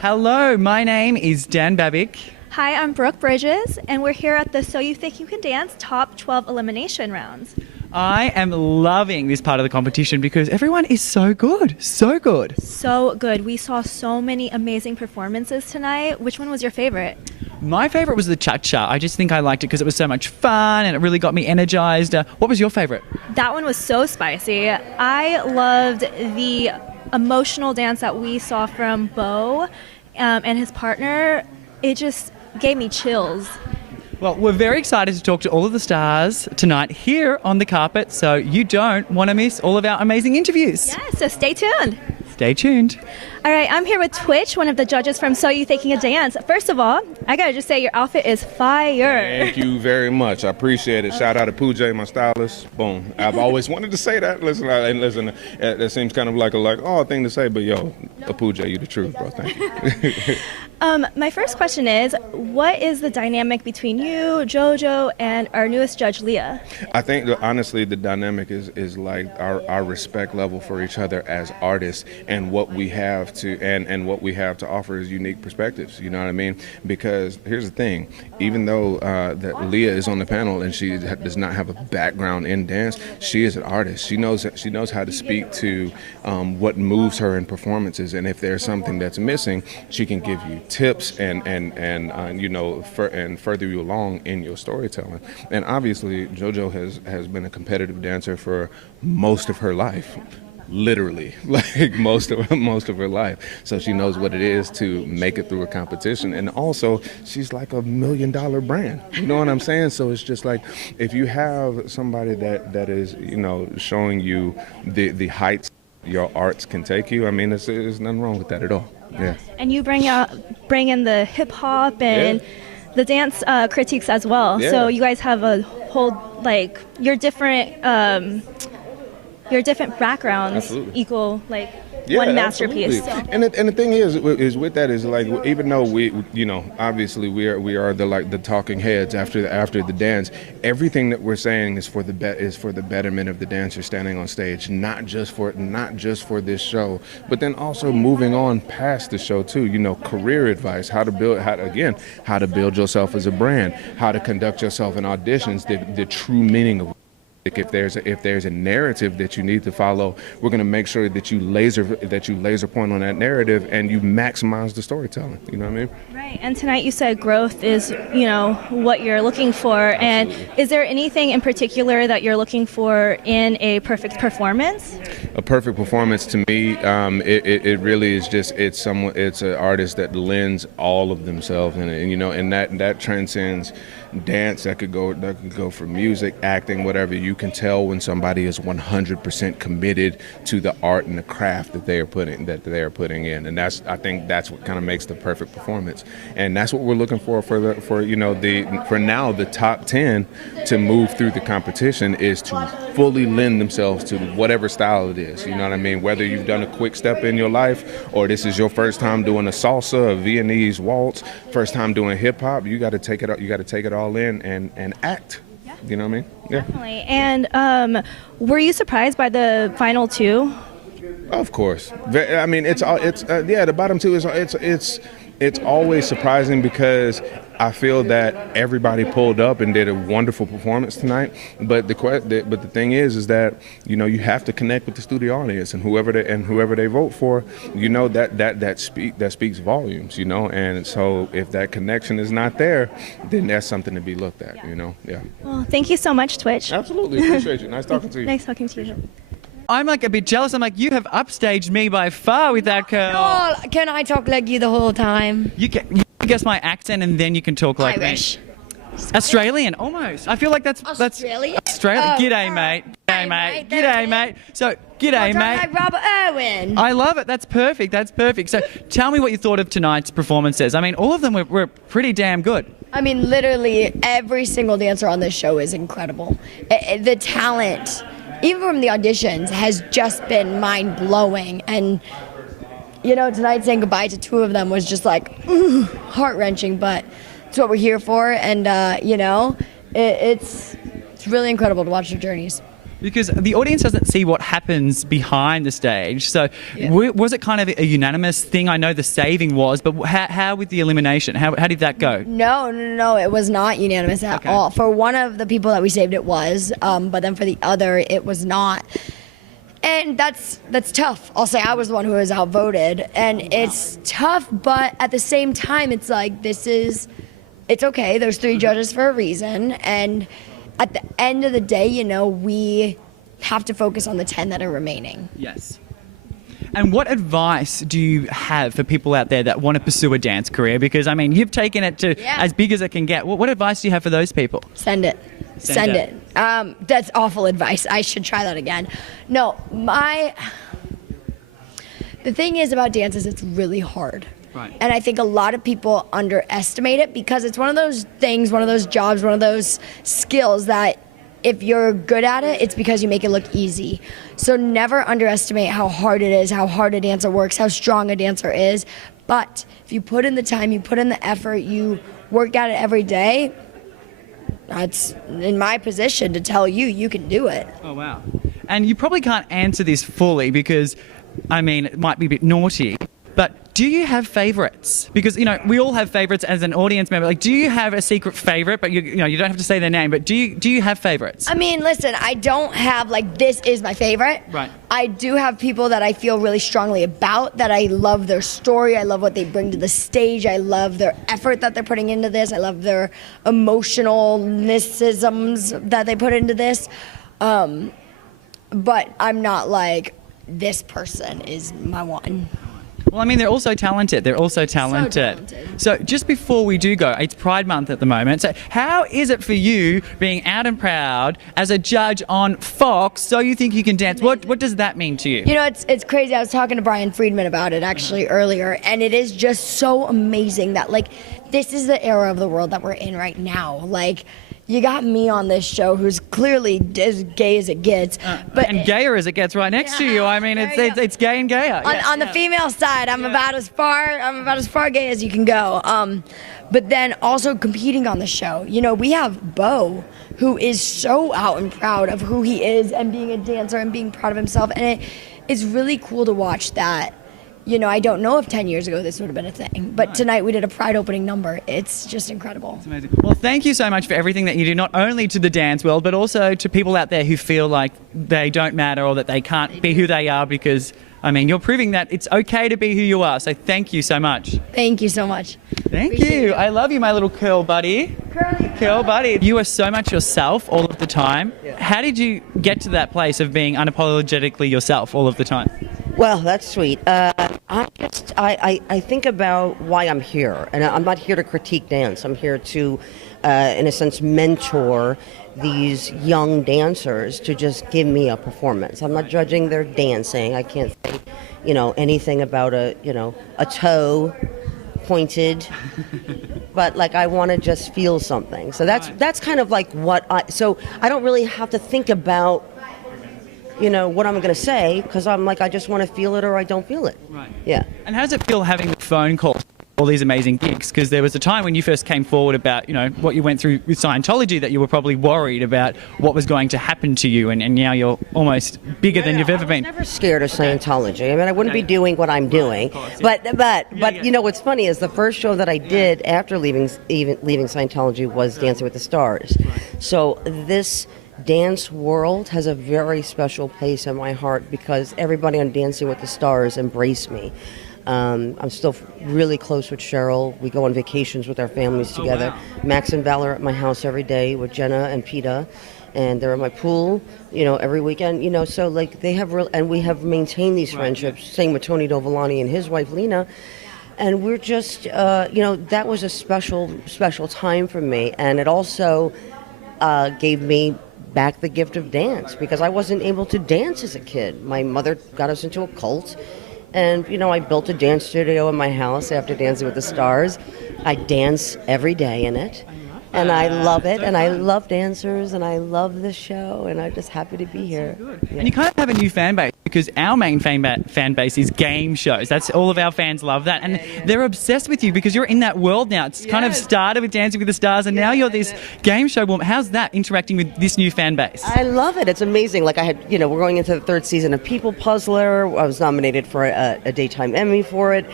Hello, my name is Dan Babick. Hi, I'm Brooke Bridges, and we're here at the So You Think You Can Dance Top 12 Elimination Rounds. I am loving this part of the competition because everyone is so good, so good. So good. We saw so many amazing performances tonight. Which one was your favorite? My favorite was the cha-cha. I just think I liked it because it was so much fun and it really got me energized. What was your favorite? That one was so spicy. I loved the emotional dance that we saw from Bo and his partner. It just gave me chills. Well, we're very excited to talk to all of the stars tonight here on the carpet, so you don't want to miss all of our amazing interviews. Yeah, so stay tuned. Stay tuned. All right, I'm here with Twitch, one of the judges from So You Thinking a Dance. First of all, I gotta just say your outfit is fire. Thank you very much. I appreciate it. Shout out to Pooja, my stylist. Boom. I've always wanted to say that. Listen, that seems kind of like a thing to say, but yo, Pooja, you the truth, bro. Thank you. My first question is, what is the dynamic between you, JoJo, and our newest judge, Leah? I think that honestly the dynamic is like our respect level for each other as artists, and what we have to and what we have to offer is unique perspectives. You know what I mean? Because here's the thing: even though that Leah is on the panel and she does not have a background in dance, she is an artist. She knows how to speak to what moves her in performances, and if there's something that's missing, she can give you tips and further you along in your storytelling. And obviously JoJo has been a competitive dancer for most of her life, literally, like most of her life. So she knows what it is to make it through a competition, and also she's like $1 million brand. You know what I'm saying? So it's just like if you have somebody that is showing you the heights your arts can take you. I mean, there's nothing wrong with that at all. Yeah. And you bring in the hip hop and the dance critiques as well. Yeah. So you guys have a whole your different backgrounds Absolutely. equal one masterpiece. Absolutely. And the thing is with that is like, even though we obviously we are the talking heads after the dance, everything that we're saying is for the betterment of the dancer standing on stage, not just for this show, but then also moving on past the show too. Career advice, how to build yourself as a brand, how to conduct yourself in auditions, the true meaning of. If there's a narrative that you need to follow, we're going to make sure that you laser point on that narrative and you maximize the storytelling. You know what I mean? Right. And tonight you said growth is what you're looking for. Absolutely. And is there anything in particular that you're looking for in a perfect performance? A perfect performance to me, it really is just it's an artist that lends all of themselves in it, and that transcends dance. That could go for music, acting, whatever. You can tell when somebody is 100% committed to the art and the craft that they are putting in, and I think that's what kind of makes the perfect performance, and that's what we're looking for now the top 10 to move through the competition is to fully lend themselves to whatever style it is. You know what I mean? Whether you've done a quick step in your life or this is your first time doing a salsa, a Viennese waltz, first time doing hip hop, you got to take it all in and act. You know what I mean? Yeah. Definitely. And were you surprised by the final two? Of course. I mean, the bottom two it's always surprising because I feel that everybody pulled up and did a wonderful performance tonight. But the thing is that you have to connect with the studio audience, and whoever they vote for, that speaks volumes. And so if that connection is not there, then that's something to be looked at. Yeah. Well, thank you so much, Twitch. Absolutely, appreciate you. Nice talking to you. Nice talking to you. I'm a bit jealous. I'm you have upstaged me by far with that curl. Oh, can I talk like you the whole time? You guess my accent and then you can talk like Irish. me. Australian, almost. I feel like that's Australian? Australian. Oh, G'day, mate. G'day, mate. G'day, mate. So, g'day, mate. Like Robert Irwin. I love it. That's perfect. So, tell me what you thought of tonight's performances. I mean, all of them were pretty damn good. I mean, literally every single dancer on this show is incredible. The talent, even from the auditions, has just been mind-blowing. And, tonight saying goodbye to two of them was just heart-wrenching, but it's what we're here for. And, it's really incredible to watch their journeys. Because the audience doesn't see what happens behind the stage. So was it kind of a unanimous thing? I know the saving was, but how with the elimination? How did that go? No. It was not unanimous at all. For one of the people that we saved, it was. But then for the other, it was not. And that's tough. I'll say I was the one who was outvoted. And it's tough, but at the same time, it's like, it's okay. There's 3 judges for a reason. And at the end of the day, you know, we have to focus on the 10 that are remaining. Yes. And what advice do you have for people out there that want to pursue a dance career? Because, I mean, you've taken it to as big as it can get. What advice do you have for those people? Send it. Send it. That's awful advice. I should try that again. No, the thing is about dance is it's really hard. Right. And I think a lot of people underestimate it because it's one of those things, one of those jobs, one of those skills that if you're good at it, it's because you make it look easy. So never underestimate how hard it is, how hard a dancer works, how strong a dancer is. But if you put in the time, you put in the effort, you work at it every day, that's in my position to tell you, you can do it. Oh, wow. And you probably can't answer this fully because, I mean, it might be a bit naughty, but do you have favorites? Because, you know, we all have favorites as an audience member. Like, do you have a secret favorite? But, you know, you don't have to say their name, but do you have favorites? I mean, listen, I don't have, like, this is my favorite. Right. I do have people that I feel really strongly about, that I love their story. I love what they bring to the stage. I love their effort that they're putting into this. I love their emotionalnessisms that they put into this. But I'm not like, this person is my one. Well, I mean, they're also talented. So talented. So just before we do go, it's Pride Month at the moment. So how is it for you being out and proud as a judge on Fox, So You Think You Can Dance? What does that mean to you? You know, it's crazy. I was talking to Brian Friedman about it actually earlier, and it is just so amazing that, like, this is the era of the world that we're in right now. Like, you got me on this show who's clearly as gay as it gets. And gayer as it gets right next to you. I mean, it's gay and gayer. On the female side, I'm about as far gay as you can go. But then also competing on the show. You know, we have Bo, who is so out and proud of who he is and being a dancer and being proud of himself. And it's really cool to watch that. You know, I don't know if 10 years ago this would have been a thing, but tonight we did a Pride opening number. It's just incredible. It's amazing. Well, thank you so much for everything that you do, not only to the dance world, but also to people out there who feel like they don't matter or that they can't be who they are because, I mean, you're proving that it's okay to be who you are. So thank you so much. Thank you so much. Thank you. I love you, my little curl buddy. Curl buddy. You are so much yourself all of the time. Yeah. How did you get to that place of being unapologetically yourself all of the time? Well, that's sweet. I think about why I'm here, and I'm not here to critique dance. I'm here to, in a sense, mentor these young dancers to just give me a performance. I'm not judging their dancing. I can't say, you know, anything about a toe pointed, but like I want to just feel something. So that's kind of like so I don't really have to think about, you know, what I'm going to say, because I'm like, I just want to feel it or I don't feel it. Right. Yeah. And how does it feel having phone calls, all these amazing gigs? Because there was a time when you first came forward about, you know, what you went through with Scientology that you were probably worried about what was going to happen to you, and now you're almost bigger than you've ever been. I was never scared of Scientology. I mean, I wouldn't be doing what I'm doing. But you know, what's funny is the first show that I did after leaving Scientology was Dancing with the Stars. So this dance world has a very special place in my heart because everybody on Dancing with the Stars embraced me. I'm still really close with Cheryl. We go on vacations with our families together. Wow. Max and Val are at my house every day with Jenna and Peta, and they're at my pool, you know, every weekend. You know, so like they have and we have maintained these friendships. Same with Tony Dovolani and his wife Lena. And we're just, you know, that was a special time for me, and it also gave me back the gift of dance because I wasn't able to dance as a kid. My mother got us into a cult, and you know, I built a dance studio in my house after Dancing with the Stars. I dance every day in it, and I love it, and I love dancers, and I love this show, and I'm just happy to be here. So yeah. And you kind of have a new fan base. because our main fan base is game shows. That's all of our fans love that, and they're obsessed with you because you're in that world now. It's kind of started with Dancing with the Stars, and now you're this game show woman. How's that interacting with this new fan base? I love it. It's amazing. Like I had, we're going into the third season of People Puzzler. I was nominated for a Daytime Emmy for it.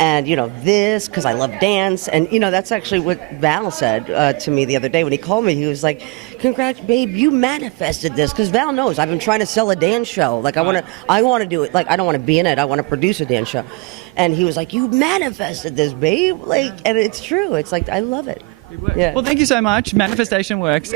And, this, because I love dance. And, that's actually what Val said to me the other day when he called me. He was like, congrats, babe, you manifested this. Because Val knows I've been trying to sell a dance show. Like, I want to do it. Like, I don't want to be in it. I want to produce a dance show. And he was like, you manifested this, babe. Like, and it's true. It's like, I love it. Yeah. Well, thank you so much. Manifestation works.